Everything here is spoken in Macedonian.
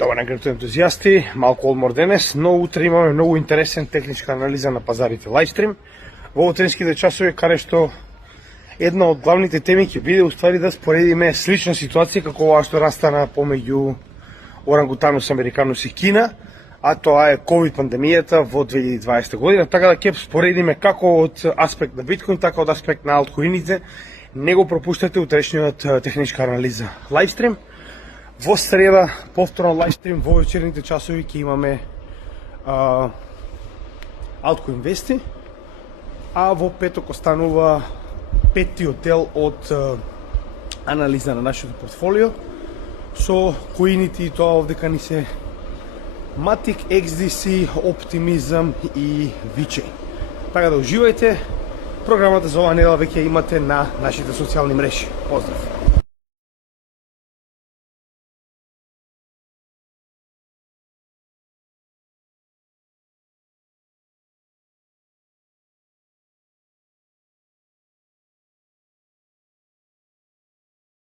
Добар ден, крипту ентузијасти, малку одмор денес, но утре имаме многу интересен техничка анализа на пазарите лайвстрим. Во утренските часови, каде што една од главните теми ќе биде уствари да споредиме слична ситуација како оваа што настана помеѓу орангутанус американус и Кина, а тоа е COVID пандемијата во 2020 година, така да ќе споредиме како од аспект на биткоин, така од аспект на алткоините. Не го пропуштате утрешниот техничка анализа лайвстрим. Во среда, повторно лайвстрим, во вечерните часови ќе имаме Altcoin вести, а во петок останува петтиот дел од анализа на нашето портфолио со коините и тоа овдека ни се Matic, XDC, Optimism и VeChain. Така да уживајте, програмата за оваа недела веќе имате на нашите социјални мрежи. Поздрав!